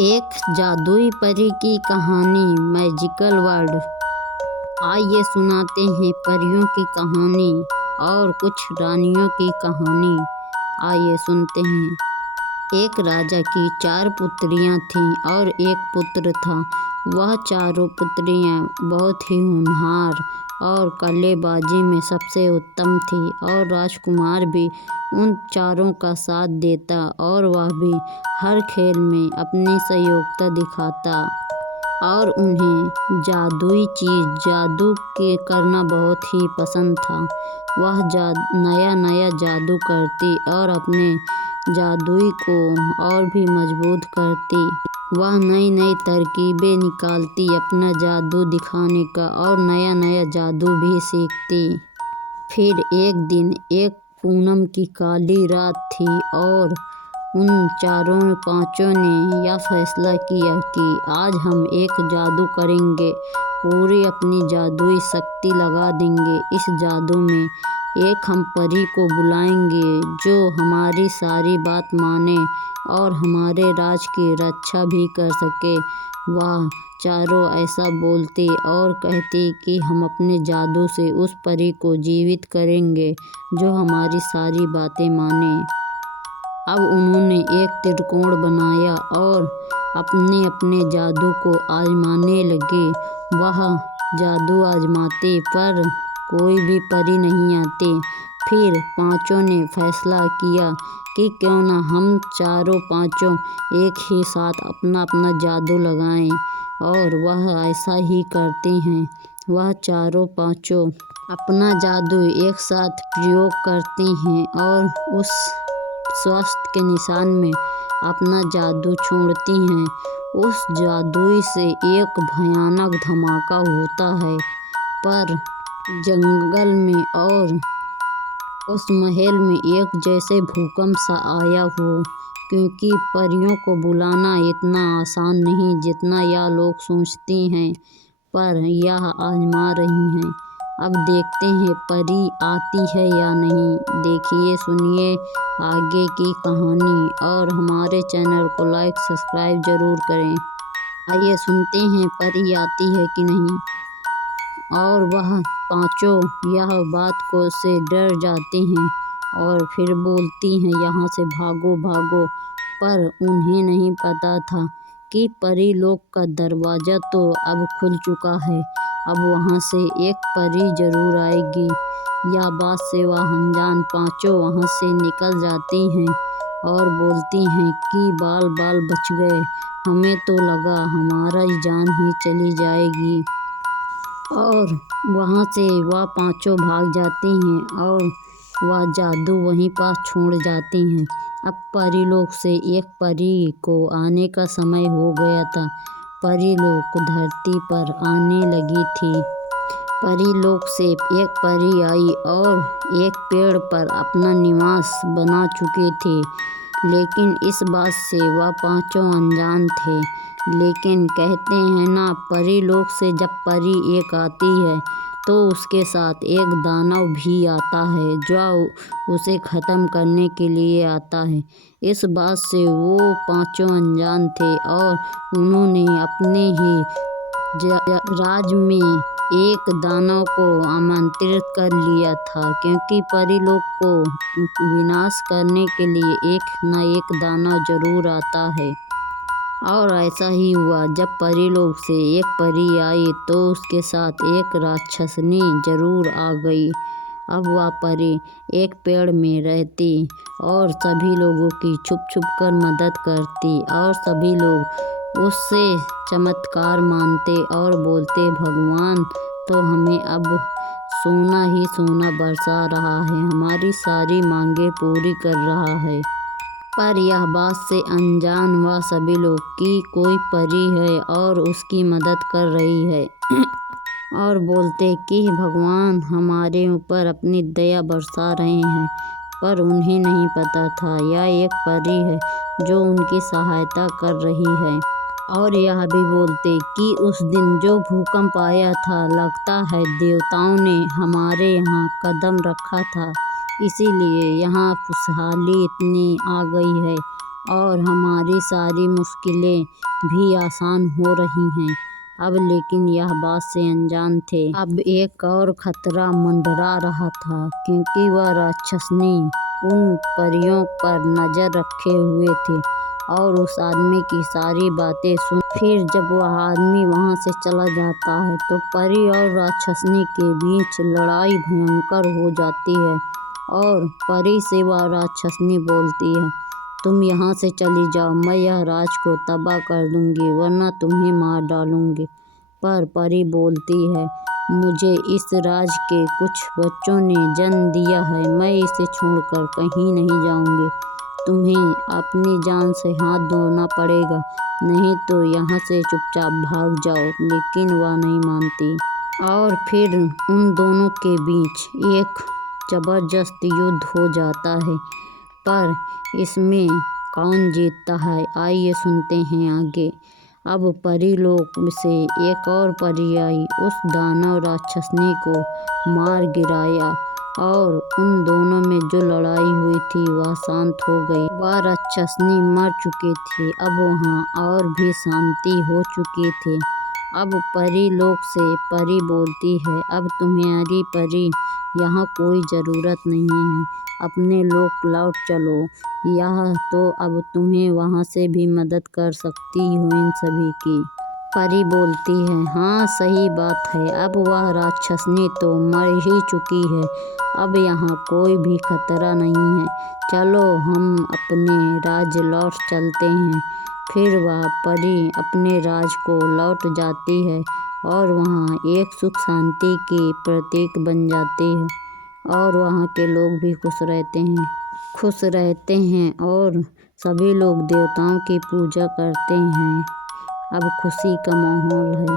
एक जादुई परी की कहानी मैजिकल वर्ल्ड। आइए सुनाते हैं परियों की कहानी और कुछ रानियों की कहानी। आइए सुनते हैं। एक राजा की 4 पुत्रियां थीं और एक पुत्र था। वह चारों पुत्रियां बहुत ही होनहार और कलेबाजी में सबसे उत्तम थी और राजकुमार भी उन चारों का साथ देता और वह भी हर खेल में अपनी सहयोगिता दिखाता और उन्हें जादुई चीज़ जादू के करना बहुत ही पसंद था। वह नया नया जादू करती और अपने जादुई को और भी मजबूत करती। वह नई नई तरकीबें निकालती अपना जादू दिखाने का और नया नया जादू भी सीखती। फिर एक दिन एक पूनम की काली रात थी और उन चारों पांचों ने यह फैसला किया कि आज हम एक जादू करेंगे, पूरी अपनी जादुई शक्ति लगा देंगे इस जादू में। एक हम परी को बुलाएंगे जो हमारी सारी बात माने और हमारे राज की रक्षा भी कर सके। वह चारों ऐसा बोलती और कहती कि हम अपने जादू से उस परी को जीवित करेंगे जो हमारी सारी बातें माने। अब उन्होंने एक त्रिकोण बनाया और अपने अपने जादू को आजमाने लगे। वह जादू आजमाते पर कोई भी परी नहीं आती। फिर पांचों ने फैसला किया कि क्यों ना हम चारों पांचों एक ही साथ अपना अपना जादू लगाएं और वह ऐसा ही करते हैं। वह चारों पांचों अपना जादू एक साथ प्रयोग करते हैं और उस स्वास्थ्य के निशान में अपना जादू छोड़ती हैं। उस जादुई से एक भयानक धमाका होता है पर जंगल में और उस महल में एक जैसे भूकंप सा आया हो, क्योंकि परियों को बुलाना इतना आसान नहीं जितना यह लोग सोचते हैं, पर यह आजमा रही हैं। अब देखते हैं परी आती है या नहीं। देखिए सुनिए आगे की कहानी और हमारे चैनल को लाइक सब्सक्राइब जरूर करें। आइए सुनते हैं परी आती है कि नहीं। और वह पांचों यह बात को से डर जाते हैं और फिर बोलती हैं यहाँ से भागो भागो। पर उन्हें नहीं पता था कि परी लोक का दरवाज़ा तो अब खुल चुका है। अब वहाँ से एक परी जरूर आएगी। यह बात से वह अनजान पांचों वहाँ से निकल जाती हैं और बोलती हैं कि बाल बाल बच गए, हमें तो लगा हमारी जान ही चली जाएगी। और वहाँ से वह पांचों भाग जाती हैं और वह जादू वहीं पास छोड़ जाती हैं। अब परीलोक से एक परी को आने का समय हो गया था। परीलोक धरती पर आने लगी थी। परीलोक से एक परी आई और एक पेड़ पर अपना निवास बना चुकी थी, लेकिन इस बात से वह पांचों अनजान थे। लेकिन कहते हैं ना, परीलोक से जब परी एक आती है तो उसके साथ एक दानव भी आता है जो उसे ख़त्म करने के लिए आता है। इस बात से वो पांचों अनजान थे और उन्होंने अपने ही राज में एक दानव को आमंत्रित कर लिया था, क्योंकि परीलोक को विनाश करने के लिए एक न एक दानव जरूर आता है। और ऐसा ही हुआ। जब परीलोक से एक परी आई तो उसके साथ एक राक्षसनी जरूर आ गई। अब वह परी एक पेड़ में रहती और सभी लोगों की छुप छुप कर मदद करती और सभी लोग उससे चमत्कार मानते और बोलते, भगवान तो हमें अब सोना ही सोना बरसा रहा है, हमारी सारी मांगे पूरी कर रहा है। पर यह बात से अनजान वह सभी लोग कि कोई परी है और उसकी मदद कर रही है और बोलते कि भगवान हमारे ऊपर अपनी दया बरसा रहे हैं। पर उन्हें नहीं पता था यह एक परी है जो उनकी सहायता कर रही है। और यह भी बोलते कि उस दिन जो भूकंप आया था, लगता है देवताओं ने हमारे यहाँ कदम रखा था, इसीलिए यहाँ खुशहाली इतनी आ गई है और हमारी सारी मुश्किलें भी आसान हो रही हैं। अब लेकिन यह बात से अनजान थे। अब एक और खतरा मंडरा रहा था, क्योंकि वह राक्षसनी उन परियों पर नजर रखे हुए थे और उस आदमी की सारी बातें सुन। फिर जब वह आदमी वहां से चला जाता है तो परी और राक्षसनी के बीच लड़ाई भयंकर हो जाती है और परी से वह राक्षसनी बोलती है, तुम यहाँ से चली जाओ, मैं यह राज को तबाह कर दूंगी, वरना तुम्हें मार डालूंगी। पर परी बोलती है, मुझे इस राज के कुछ बच्चों ने जन्म दिया है, मैं इसे छोड़कर कहीं नहीं जाऊंगी। तुम्हें अपनी जान से हाथ धोना पड़ेगा, नहीं तो यहाँ से चुपचाप भाग जाओ। लेकिन वह नहीं मानती और फिर उन दोनों के बीच एक जबरदस्त युद्ध हो जाता है। पर इसमें कौन जीतता है, आइए सुनते हैं आगे। अब परीलोक से एक और परी आई, उस दानव राक्षसनी को मार गिराया और उन दोनों में जो लड़ाई हुई थी वह शांत हो गई। वह राक्षसनी मर चुकी थी, अब वहाँ और भी शांति हो चुकी थी। अब परीलोक से परी बोलती है, अब तुम्हारी परी यहाँ कोई ज़रूरत नहीं है, अपने लोक लौट चलो। यह तो अब तुम्हें वहाँ से भी मदद कर सकती हो इन सभी की। परी बोलती है, हाँ सही बात है, अब वह राक्षसनी तो मर ही चुकी है, अब यहाँ कोई भी खतरा नहीं है, चलो हम अपने राज लौट चलते हैं। फिर वह परी अपने राज को लौट जाती है और वहाँ एक सुख शांति की प्रतीक बन जाती है और वहाँ के लोग भी खुश रहते हैं और सभी लोग देवताओं की पूजा करते हैं। अब खुशी का माहौल है।